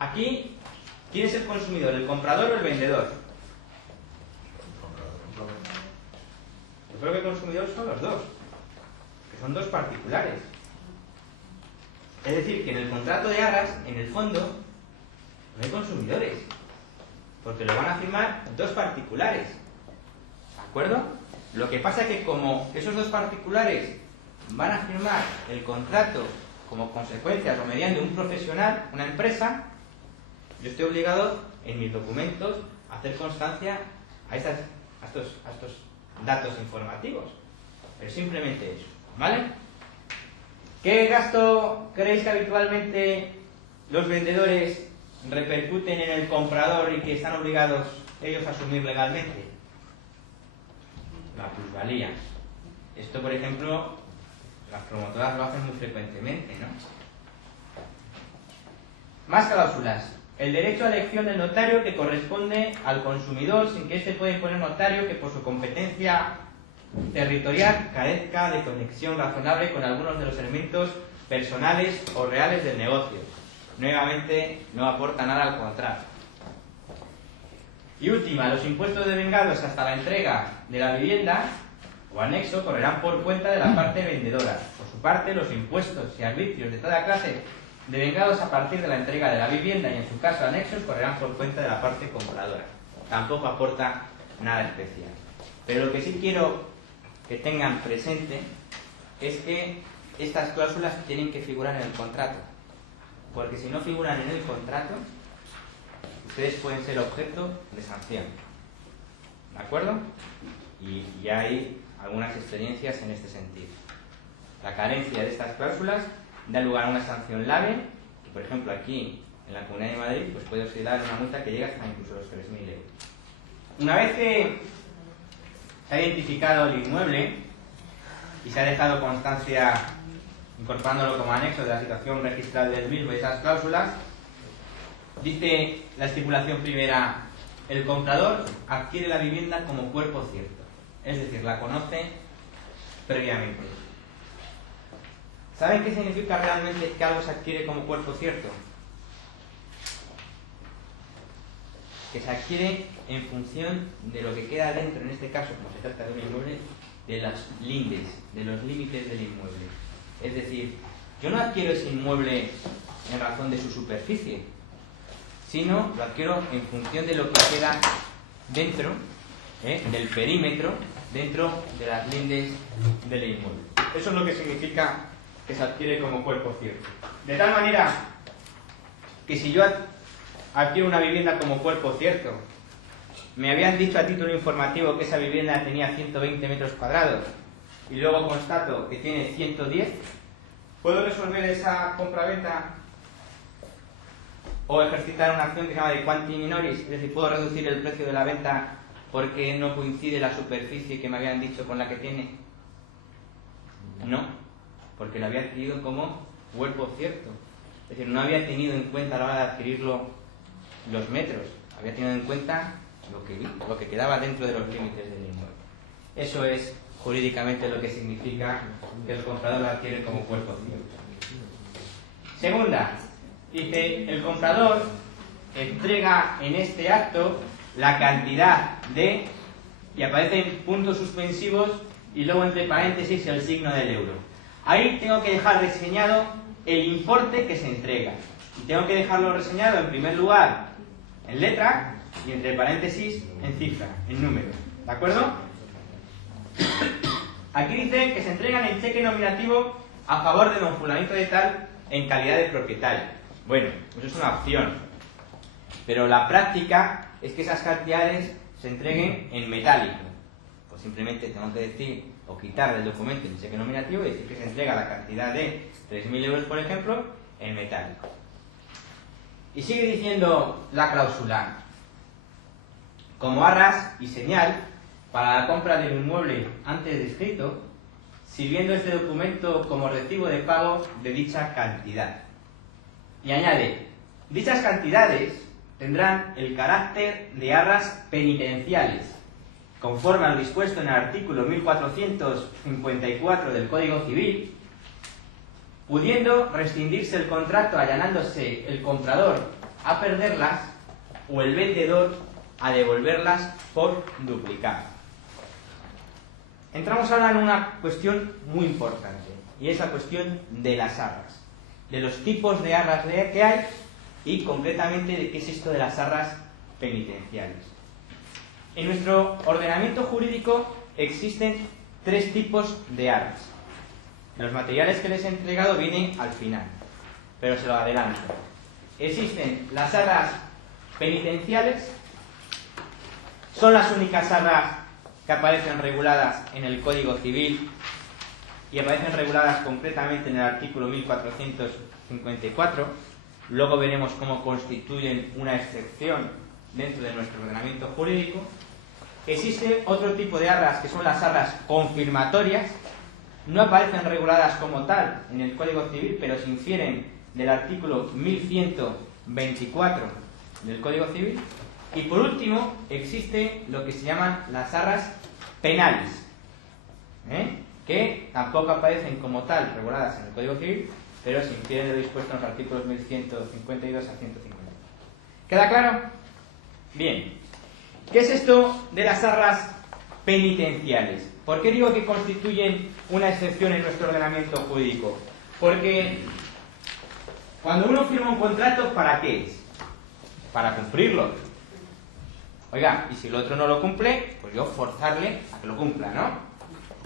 Aquí, ¿quién es el consumidor? ¿El comprador o el vendedor? Yo creo que el consumidor son los dos, que son dos particulares. Es decir, que en el contrato de arras, en el fondo, no hay consumidores, porque lo van a firmar dos particulares. ¿De acuerdo? Lo que pasa es que como esos dos particulares van a firmar el contrato como consecuencia o mediante un profesional, una empresa, yo estoy obligado en mis documentos a hacer constancia a estos datos informativos. Pero simplemente eso, ¿vale? ¿Qué gasto creéis que habitualmente los vendedores repercuten en el comprador y que están obligados ellos a asumir legalmente? La plusvalía. Esto, por ejemplo, las promotoras lo hacen muy frecuentemente, ¿no? Más cláusulas. El derecho a elección del notario que corresponde al consumidor sin que éste pueda imponer notario que por su competencia territorial carezca de conexión razonable con algunos de los elementos personales o reales del negocio. Nuevamente, no aporta nada al contrato. Y última, los impuestos devengados hasta la entrega de la vivienda o anexo correrán por cuenta de la parte vendedora. Por su parte, los impuestos y arbitrios de toda clase devengados a partir de la entrega de la vivienda y en su caso anexos correrán por cuenta de la parte compradora. Tampoco aporta nada especial. Pero lo que sí quiero que tengan presente es que estas cláusulas tienen que figurar en el contrato. Porque si no figuran en el contrato, ustedes pueden ser objeto de sanción. ¿De acuerdo? Y ya hay algunas experiencias en este sentido. La carencia de estas cláusulas da lugar a una sanción leve, que por ejemplo aquí en la Comunidad de Madrid pues puede oscilar una multa que llega hasta incluso los 3.000 euros. Una vez que se ha identificado el inmueble y se ha dejado constancia incorporándolo como anexo de la situación registral del mismo y esas cláusulas, dice la estipulación primera: el comprador adquiere la vivienda como cuerpo cierto, es decir, la conoce previamente. ¿Saben qué significa realmente que algo se adquiere como cuerpo cierto? Que se adquiere en función de lo que queda dentro, en este caso, como se trata de un inmueble, de las lindes, de los límites del inmueble. Es decir, yo no adquiero ese inmueble en razón de su superficie, sino lo adquiero en función de lo que queda dentro, del perímetro, dentro de las lindes del inmueble. Eso es lo que significa que se adquiere como cuerpo cierto. De tal manera que si yo adquiero una vivienda como cuerpo cierto, me habían dicho a título informativo que esa vivienda tenía 120 metros cuadrados y luego constato que tiene 110, ¿puedo resolver esa compraventa o ejercitar una acción que se llama de quanti minoris? Es decir, ¿puedo reducir el precio de la venta porque no coincide la superficie que me habían dicho con la que tiene? No, porque la había adquirido como cuerpo cierto. Es decir, no había tenido en cuenta a la hora de adquirirlo los metros, había tenido en cuenta lo que quedaba dentro de los límites del inmueble. Eso es jurídicamente lo que significa que el comprador lo adquiere como cuerpo cierto. Segunda, dice: el comprador entrega en este acto la cantidad de, y aparecen puntos suspensivos y luego entre paréntesis el signo del euro. Ahí tengo que dejar reseñado el importe que se entrega. Y tengo que dejarlo reseñado en primer lugar en letra y entre paréntesis en cifra, en número. ¿De acuerdo? Aquí dice que se entregan en cheque nominativo a favor de don fulanito de tal en calidad de propietario. Bueno, pues es una opción. Pero la práctica es que esas cantidades se entreguen en metálico. Pues simplemente tengo que decir o quitar del documento el cheque nominativo y decir que se entrega la cantidad de 3.000 euros, por ejemplo, en metálico. Y sigue diciendo la cláusula: como arras y señal para la compra del inmueble antes descrito, sirviendo este documento como recibo de pago de dicha cantidad. Y añade: dichas cantidades tendrán el carácter de arras penitenciales, conforme a lo dispuesto en el artículo 1454 del Código Civil, pudiendo rescindirse el contrato allanándose el comprador a perderlas o el vendedor a devolverlas por duplicado. Entramos ahora en una cuestión muy importante, y es la cuestión de las arras, de los tipos de arras que hay y concretamente de qué es esto de las arras penitenciales. En nuestro ordenamiento jurídico existen 3 tipos de arras. Los materiales que les he entregado vienen al final, pero se lo adelanto. Existen las arras penitenciales, son las únicas arras que aparecen reguladas en el Código Civil y aparecen reguladas concretamente en el artículo 1454. Luego veremos cómo constituyen una excepción dentro de nuestro ordenamiento jurídico. Existe otro tipo de arras que son las arras confirmatorias. No aparecen reguladas como tal en el Código Civil, pero se infieren del artículo 1124 del Código Civil. Y por último, existe lo que se llaman las arras penales, que tampoco aparecen como tal reguladas en el Código Civil, pero se infieren de lo dispuesto en los artículos 1152 a 150. ¿Queda claro? Bien. ¿Qué es esto de las arras penitenciales? ¿Por qué digo que constituyen una excepción en nuestro ordenamiento jurídico? Porque cuando uno firma un contrato, ¿para qué es? Para cumplirlo. Oiga, y si el otro no lo cumple, pues yo forzarle a que lo cumpla, ¿no?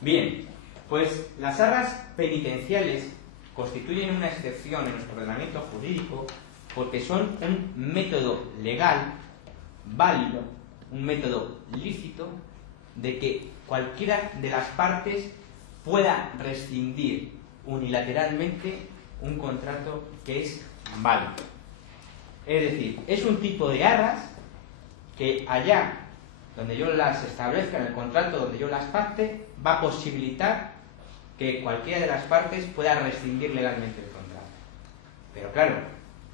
Bien, pues las arras penitenciales constituyen una excepción en nuestro ordenamiento jurídico porque son un método legal, válido, un método lícito, de que cualquiera de las partes pueda rescindir unilateralmente un contrato que es válido. Es decir, es un tipo de arras que allá donde yo las establezca, en el contrato donde yo las pacte, va a posibilitar que cualquiera de las partes pueda rescindir legalmente el contrato. Pero claro,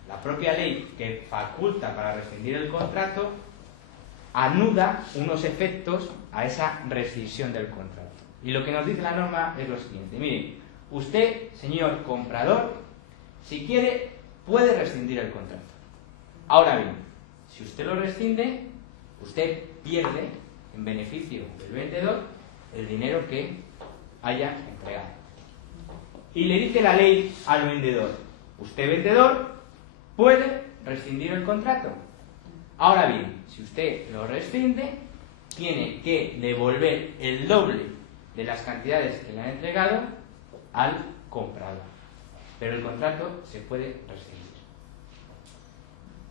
la propia ley que faculta para rescindir el contrato anuda unos efectos a esa rescisión del contrato. Y lo que nos dice la norma es lo siguiente. Mire, usted, señor comprador, si quiere, puede rescindir el contrato. Ahora bien, si usted lo rescinde, usted pierde, en beneficio del vendedor, el dinero que haya entregado. Y le dice la ley al vendedor: usted, vendedor, puede rescindir el contrato. Ahora bien, si usted lo rescinde, tiene que devolver el doble de las cantidades que le han entregado al comprador. Pero el contrato se puede rescindir.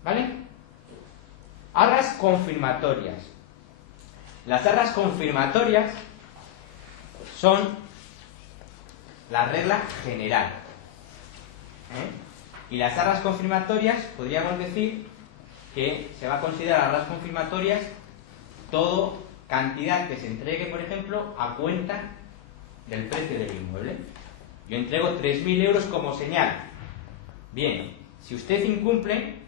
¿Vale? Arras confirmatorias. Las arras confirmatorias son la regla general. Y las arras confirmatorias, podríamos decir que se va a considerar arras confirmatorias toda cantidad que se entregue, por ejemplo, a cuenta del precio del inmueble. Yo entrego 3.000 euros como señal. Bien, si usted incumple,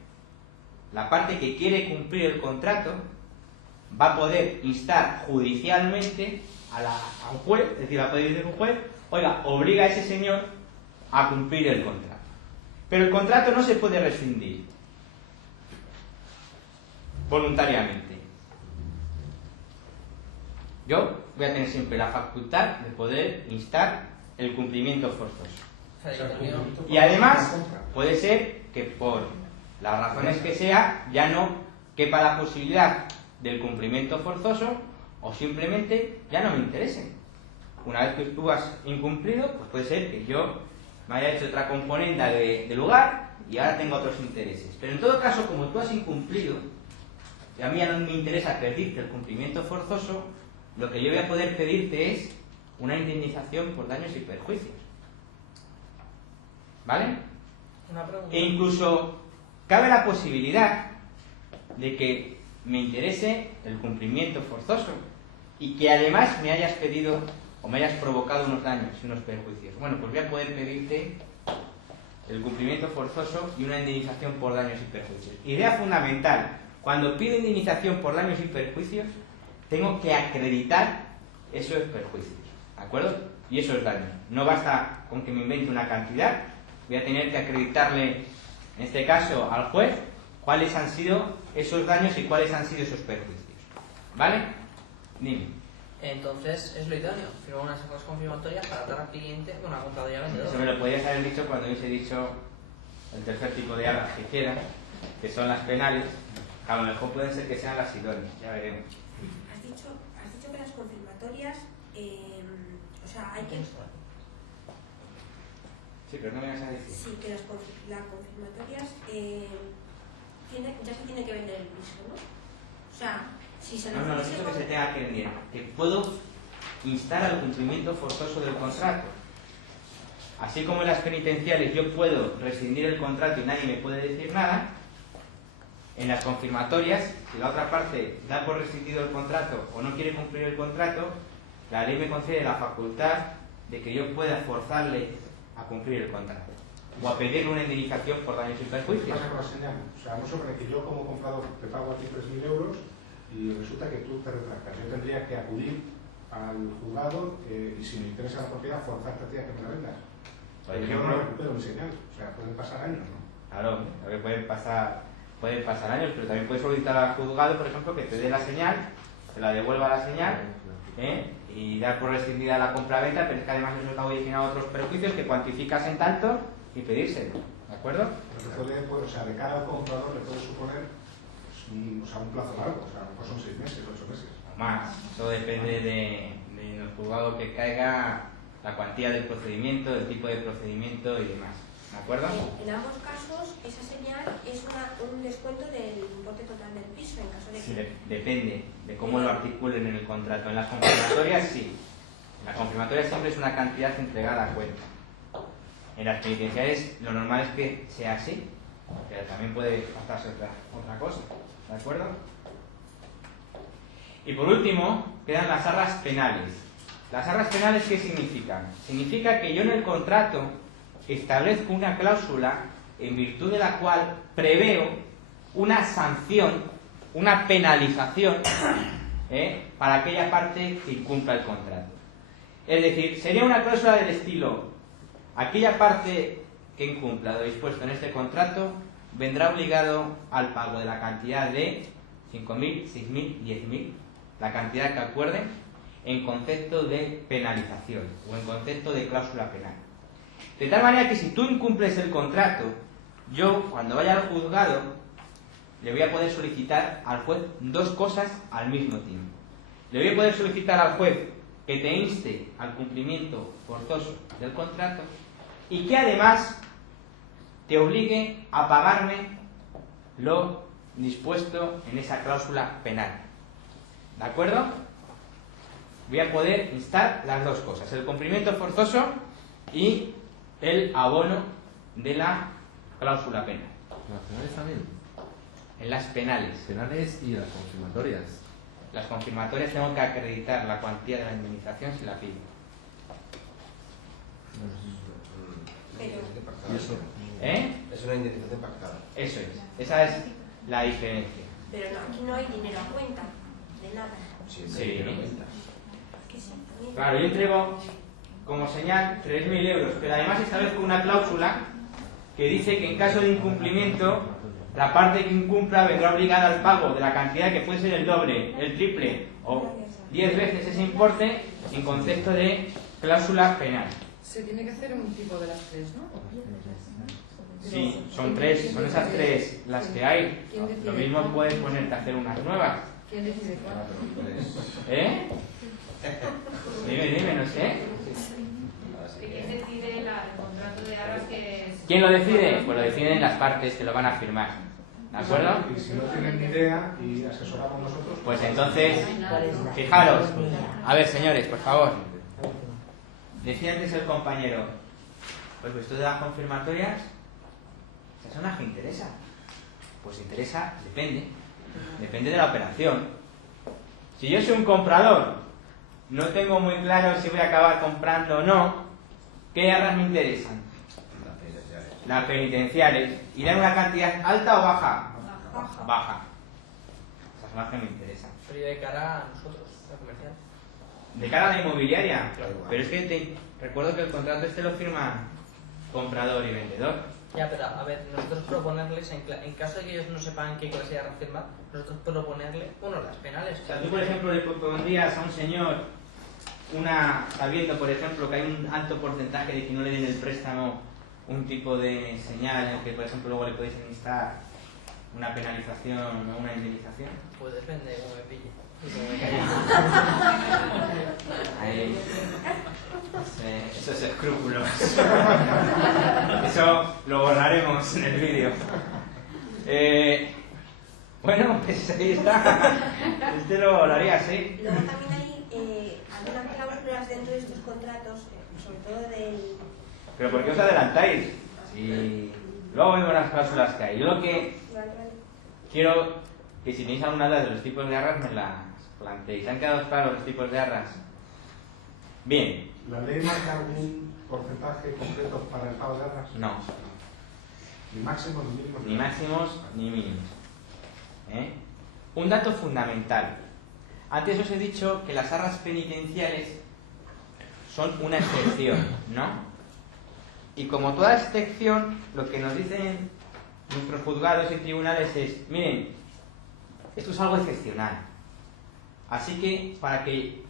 la parte que quiere cumplir el contrato va a poder instar judicialmente a un juez, es decir, va a poder decir un juez: oiga, obliga a ese señor a cumplir el contrato. Pero el contrato no se puede rescindir voluntariamente. Yo voy a tener siempre la facultad de poder instar el cumplimiento forzoso. Y además puede ser que por las razones que sea ya no quepa la posibilidad del cumplimiento forzoso, o simplemente ya no me interese. Una vez que tú has incumplido, pues puede ser que yo me haya hecho otra componenda de lugar y ahora tengo otros intereses. Pero en todo caso, como tú has incumplido y a mí ya no me interesa pedirte el cumplimiento forzoso, lo que yo voy a poder pedirte es una indemnización por daños y perjuicios. ¿Vale? Una pregunta. E incluso cabe la posibilidad de que me interese el cumplimiento forzoso y que además me hayas pedido o me hayas provocado unos daños y unos perjuicios. Bueno, pues voy a poder pedirte el cumplimiento forzoso y una indemnización por daños y perjuicios. Idea fundamental: cuando pido indemnización por daños y perjuicios, tengo que acreditar esos perjuicios, ¿de acuerdo? Y esos daños. No basta con que me invente una cantidad, voy a tener que acreditarle, en este caso al juez, cuáles han sido esos daños y cuáles han sido esos perjuicios. ¿Vale? Dime. Entonces es lo idóneo, firmar unas actas confirmatorias para dar al cliente una comprador y vendedor. Eso me lo podías haber dicho cuando hubiese dicho el tercer tipo de arras que quieran, que son las penales. A lo mejor pueden ser que sean las idóneas, ya veremos. Has dicho que las confirmatorias, o sea, hay que... Sí, pero no me vas a decir. Sí, que las confirmatorias ya se tiene que vender el piso, ¿no? O sea, si se No, no es eso que se tenga que vender, que puedo instar al cumplimiento forzoso del contrato. Así como en las penitenciales yo puedo rescindir el contrato y nadie me puede decir nada, en las confirmatorias, si la otra parte da por rescindido el contrato o no quiere cumplir el contrato, la ley me concede la facultad de que yo pueda forzarle a cumplir el contrato o a pedirle una indemnización por daños y ¿Qué perjuicios. pasa con la señal? O sea, vamos a suponer que yo como comprador te pago a ti 3.000 euros y resulta que tú te retractas. Yo tendría que acudir al juzgado y si me interesa la propiedad, forzarte a ti a que me la vendas. Por Pero yo ejemplo, no recupero mi señal. O sea, pueden pasar años, ¿no? claro, lo que pueden pasar años, pero también puedes solicitar al juzgado, por ejemplo, que te dé la señal, te la devuelva la señal, y dar por rescindida la compraventa, pero es que además eso está originado otros perjuicios que cuantificas en tanto y pedírselo, ¿de acuerdo? O sea, de cara al comprador le puede suponer un plazo largo, o sea, a lo mejor son 6 meses, 8 meses. O más, eso depende de en el juzgado que caiga, la cuantía del procedimiento, del tipo de procedimiento y demás, ¿de acuerdo? En ambos casos, esa señal es un descuento del importe total del piso, en caso de Sí, que... depende de cómo lo articulen en el contrato. En las confirmatorias sí. En las confirmatorias siempre es una cantidad entregada a cuenta. En las penitenciales lo normal es que sea así, pero también puede pasarse otra cosa, ¿de acuerdo? Y por último, quedan las arras penales. ¿Las arras penales qué significan? Significa que yo en el contrato establezco una cláusula en virtud de la cual preveo una sanción, una penalización para aquella parte que incumpla el contrato. Es decir, sería una cláusula del estilo: aquella parte que incumpla lo dispuesto en este contrato vendrá obligado al pago de la cantidad de 5.000, 6.000, 10.000, la cantidad que acuerden, en concepto de penalización o en concepto de cláusula penal. De tal manera que si tú incumples el contrato, yo cuando vaya al juzgado le voy a poder solicitar al juez dos cosas al mismo tiempo. Le voy a poder solicitar al juez que te inste al cumplimiento forzoso del contrato y que además te obligue a pagarme lo dispuesto en esa cláusula penal. ¿De acuerdo? Voy a poder instar las dos cosas: el cumplimiento forzoso y el abono de la cláusula penal. ¿Las penales también? En las penales. Penales y las confirmatorias. Las confirmatorias tengo que acreditar la cuantía de la indemnización si la pido. Pero, ¿Y eso? Es una indemnización pactada. Eso es. Esa es la diferencia. pero no, aquí no hay dinero a cuenta, de nada. Sí. Que sí, también. Claro, yo entrego como señal 3.000 euros, pero además establezco una cláusula que dice que en caso de incumplimiento, la parte que incumpla vendrá obligada al pago de la cantidad que puede ser el doble, el triple o 10 veces ese importe en concepto de cláusula penal. Se tiene que hacer un tipo de las tres, ¿no? Sí, son tres, son esas tres las que hay. ¿Quién decide? Lo mismo puedes ponerte a hacer unas nuevas. ¿Quién decide cuál? ¿Eh? Dime, no sé. ¿Quién decide el contrato de arras que es? ¿Quién lo decide? Pues lo deciden las partes que lo van a firmar. ¿De acuerdo? Y si no tienen ni idea y asesoramos nosotros... Pues entonces, fijaros. A ver, señores, por favor. Decía antes el compañero, pues esto de las confirmatorias, ¿esa zona que interesa? Pues interesa, depende de la operación. Si yo soy un comprador, no tengo muy claro si voy a acabar comprando o no, ¿qué arras me interesan? Las penitenciales. ¿Y dan una cantidad alta o baja? Baja. Esas son las que me interesan. Pero de cara a nosotros, la comercial. De cara a la inmobiliaria. Pero es que recuerdo que el contrato este lo firman comprador y vendedor. Ya, pero a ver, nosotros proponerles, en caso de que ellos no sepan qué clase de arras firmar, nosotros proponerle, bueno, las penales. O sea, tú, por ejemplo, le propondrías a un señor sabiendo, por ejemplo, que hay un alto porcentaje de que no le den el préstamo, un tipo de señal en el que, por ejemplo, luego le podéis instar una penalización o una indemnización. Pues depende de cómo me pille. Ahí. Esos escrúpulos. Eso lo borraremos en el vídeo. Bueno, pues ahí está. Lo haría así. Luego también hay algunas cláusulas dentro de estos contratos, sobre todo del... Pero ¿por qué os adelantáis? Y luego vemos las cláusulas que hay. Yo lo que quiero que si tenéis alguna duda de los tipos de arras me las planteéis. ¿Han quedado claros los tipos de arras? Bien. ¿La ley marca algún porcentaje concreto para el pago de arras? No. Ni máximos ni mínimos. Ni máximos ni mínimos. Un dato fundamental. Antes os he dicho que las arras penitenciales son una excepción, ¿no? Y como toda excepción, lo que nos dicen nuestros juzgados y tribunales es, miren, esto es algo excepcional. Así que, para que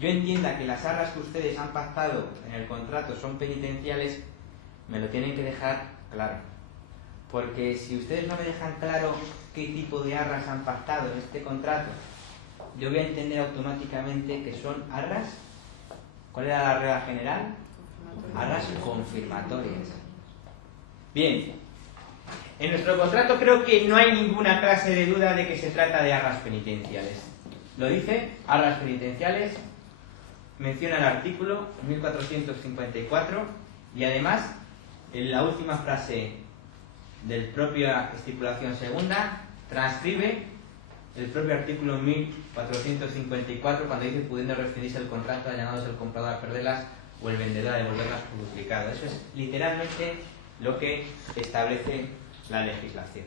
yo entienda que las arras que ustedes han pactado en el contrato son penitenciales, me lo tienen que dejar claro. Porque si ustedes no me dejan claro qué tipo de arras han pactado en este contrato, yo voy a entender automáticamente que son arras. ¿Cuál era la regla general? Arras confirmatorias. Bien, en nuestro contrato creo que no hay ninguna clase de duda de que se trata de arras penitenciales. Lo dice, arras penitenciales, menciona el artículo 1454 y además en la última frase del propia estipulación segunda transcribe el propio artículo 1454 cuando dice pudiendo rescindirse el contrato allanados el comprador a perderlas o el vendedor a devolverlas por duplicado. Eso es literalmente lo que establece la legislación.